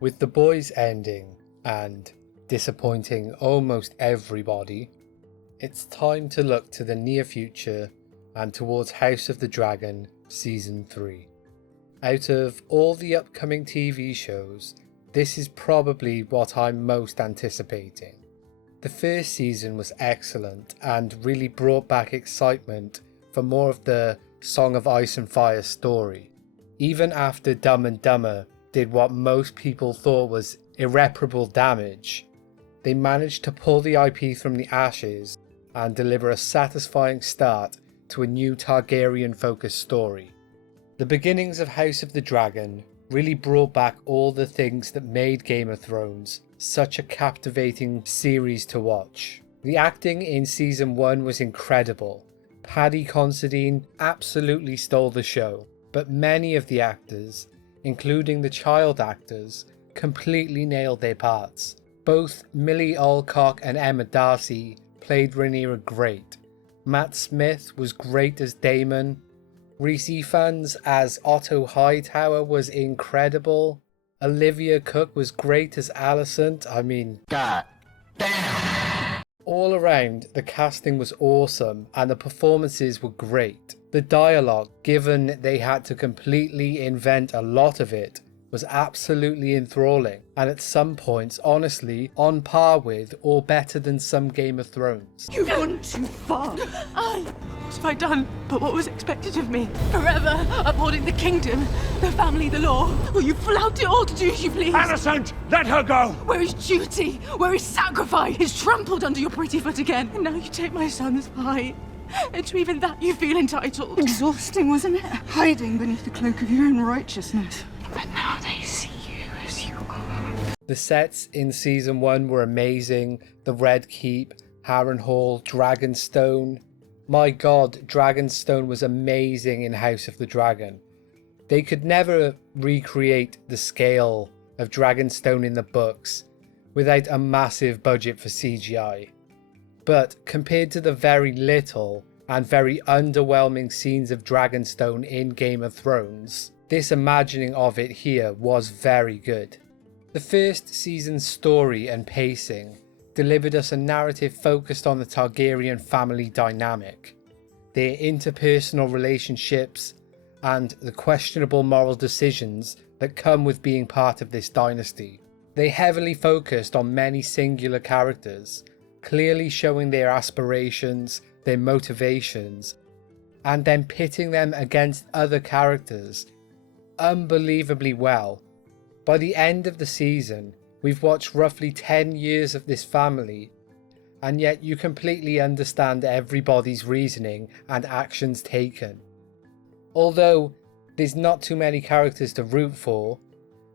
With The Boys ending and disappointing almost everybody, it's time to look to the near future and towards House of the Dragon Season 3. Out of all the upcoming TV shows, this is probably what I'm most anticipating. The first season was excellent and really brought back excitement for more of the Song of Ice and Fire story. Even after Dumb and Dumber did what most people thought was irreparable damage, they managed to pull the IP from the ashes and deliver a satisfying start to a new Targaryen-focused story. The beginnings of House of the Dragon really brought back all the things that made Game of Thrones such a captivating series to watch. The acting in Season 1 was incredible. Paddy Considine absolutely stole the show, but many of the actors, including the child actors, completely nailed their parts. Both Millie Alcock and Emma Darcy played Rhaenyra great. Matt Smith was great as Daemon. Rhys Ifans as Otto Hightower was incredible. Olivia Cook was great as Alicent. God damn! All around, the casting was awesome and the performances were great. The dialogue, given they had to completely invent a lot of it, was absolutely enthralling, and at some points, honestly, on par with or better than some Game of Thrones. You've gone too far. What have I done but what was expected of me? Forever upholding the kingdom, the family, the law. Will you flout it all to do as you please? Alicent, let her go! Where is duty? Where is sacrifice? Is trampled under your pretty foot again. And now you take my son's eye. And to even that you feel entitled. Exhausting, wasn't it? Hiding beneath the cloak of your own righteousness. But now they see you as you are. The sets in Season 1 were amazing. The Red Keep, Harrenhal, Dragonstone. My god, Dragonstone was amazing in House of the Dragon. They could never recreate the scale of Dragonstone in the books without a massive budget for CGI. But compared to the very little and very underwhelming scenes of Dragonstone in Game of Thrones, this imagining of it here was very good. The first season's story and pacing delivered us a narrative focused on the Targaryen family dynamic, their interpersonal relationships, and the questionable moral decisions that come with being part of this dynasty. They heavily focused on many singular characters, clearly showing their aspirations, their motivations, and then pitting them against other characters unbelievably well. By the end of the season, we've watched roughly 10 years of this family, and yet you completely understand everybody's reasoning and actions taken. Although there's not too many characters to root for,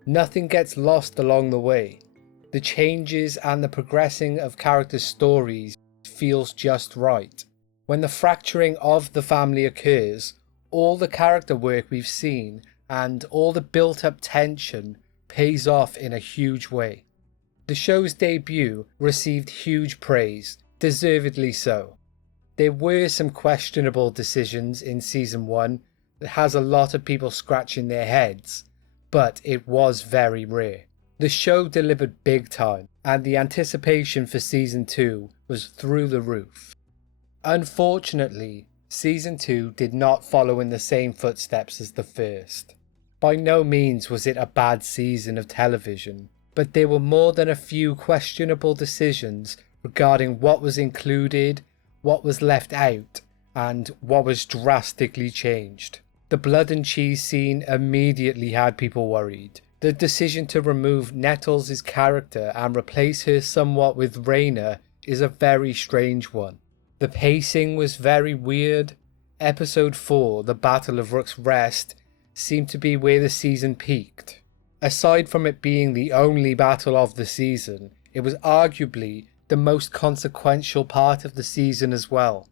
nothing gets lost along the way. The changes and the progressing of characters' stories feels just right. When the fracturing of the family occurs, all the character work we've seen and all the built-up tension pays off in a huge way. The show's debut received huge praise, deservedly so. There were some questionable decisions in Season 1 that has a lot of people scratching their heads, but it was very rare. The show delivered big time, and the anticipation for Season 2 was through the roof. Unfortunately, Season 2 did not follow in the same footsteps as the first. By no means was it a bad season of television, but there were more than a few questionable decisions regarding what was included, what was left out, and what was drastically changed. The blood and cheese scene immediately had people worried. The decision to remove Nettles' character and replace her somewhat with Rhaena is a very strange one. The pacing was very weird. Episode 4, The Battle of Rook's Rest, seemed to be where the season peaked. Aside from it being the only battle of the season, it was arguably the most consequential part of the season as well.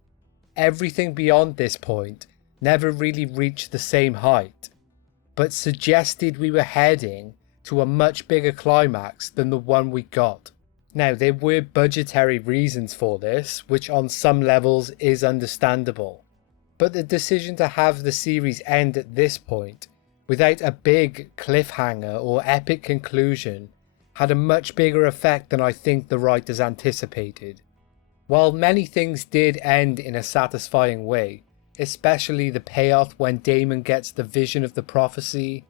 Everything beyond this point never really reached the same height, but suggested we were heading to a much bigger climax than the one we got. Now, there were budgetary reasons for this, which on some levels is understandable. But the decision to have the series end at this point without a big cliffhanger or epic conclusion, had a much bigger effect than I think the writers anticipated. While many things did end in a satisfying way, especially the payoff when Daemon gets the vision of the prophecy,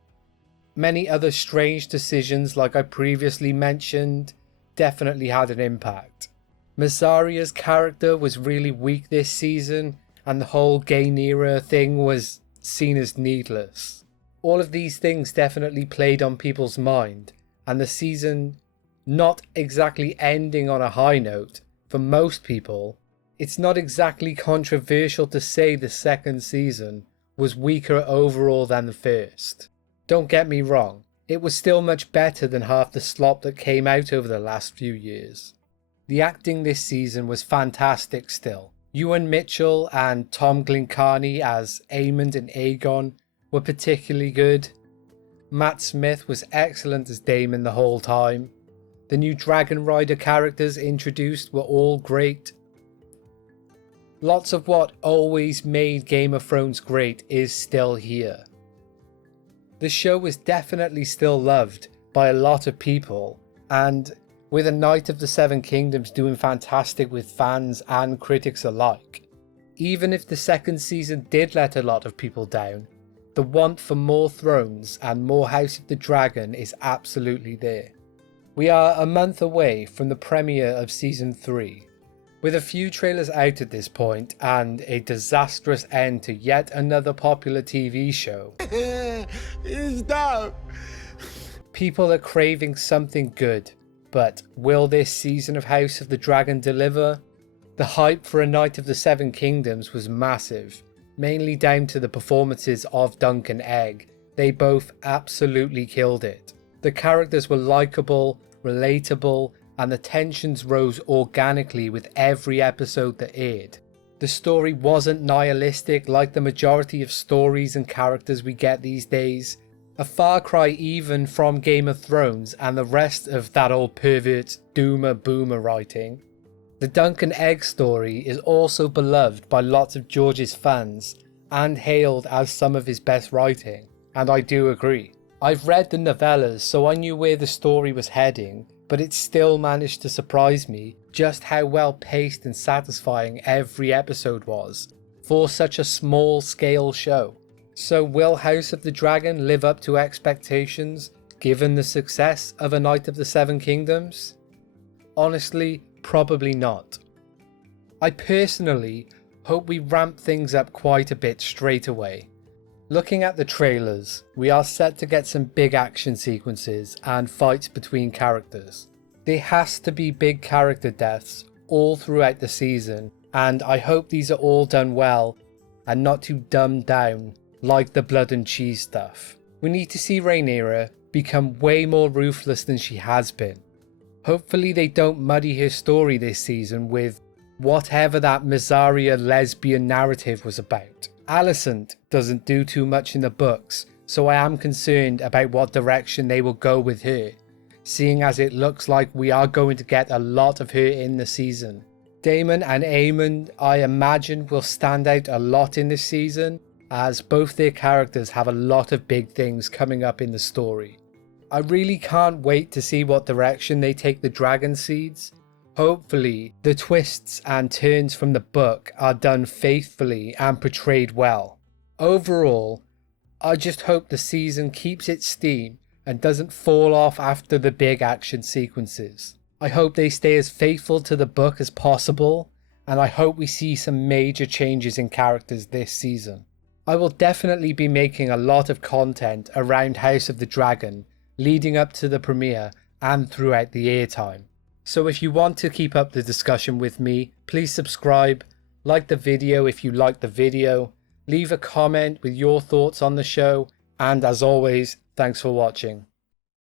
many other strange decisions like I previously mentioned definitely had an impact. Myssaria's character was really weak this season, and the whole Rhaenyra thing was seen as needless. All of these things definitely played on people's mind, and the season not exactly ending on a high note for most people, it's not exactly controversial to say the second season was weaker overall than the first. Don't get me wrong, it was still much better than half the slop that came out over the last few years. The acting this season was fantastic still. Ewan Mitchell and Tom Glincarni as Aemond and Aegon were particularly good. Matt Smith was excellent as Daemon the whole time. The new Dragon Rider characters introduced were all great. Lots of what always made Game of Thrones great is still here. The show was definitely still loved by a lot of people, and with A Knight of the Seven Kingdoms doing fantastic with fans and critics alike. Even if the second season did let a lot of people down, the want for more thrones and more House of the Dragon is absolutely there. We are a month away from the premiere of Season 3, with a few trailers out at this point and a disastrous end to yet another popular TV show. Stop! People are craving something good, but will this season of House of the Dragon deliver? The hype for A Knight of the Seven Kingdoms was massive, mainly down to the performances of Dunk and Egg. They both absolutely killed it. The characters were likeable, relatable, and the tensions rose organically with every episode that aired. The story wasn't nihilistic like the majority of stories and characters we get these days, a far cry even from Game of Thrones and the rest of that old pervert doomer boomer writing. The Dunk and Egg story is also beloved by lots of George's fans and hailed as some of his best writing, and I do agree. I've read the novellas, so I knew where the story was heading, but it still managed to surprise me just how well paced and satisfying every episode was for such a small scale show. So will House of the Dragon live up to expectations given the success of A Knight of the Seven Kingdoms? Honestly, probably not. I personally hope we ramp things up quite a bit straight away. Looking at the trailers, we are set to get some big action sequences and fights between characters. There has to be big character deaths all throughout the season, and I hope these are all done well and not too dumbed down like the blood and cheese stuff. We need to see Rhaenyra become way more ruthless than she has been. Hopefully they don't muddy her story this season with whatever that Mysaria lesbian narrative was about. Alicent doesn't do too much in the books, so I am concerned about what direction they will go with her, seeing as it looks like we are going to get a lot of her in the season. Daemon and Aemond, I imagine, will stand out a lot in this season, as both their characters have a lot of big things coming up in the story. I really can't wait to see what direction they take the Dragon Seeds. Hopefully, the twists and turns from the book are done faithfully and portrayed well. Overall, I just hope the season keeps its steam and doesn't fall off after the big action sequences. I hope they stay as faithful to the book as possible, and I hope we see some major changes in characters this season. I will definitely be making a lot of content around House of the Dragon leading up to the premiere and throughout the airtime. So if you want to keep up the discussion with me, please subscribe, like the video if you like the video, leave a comment with your thoughts on the show, and as always, thanks for watching.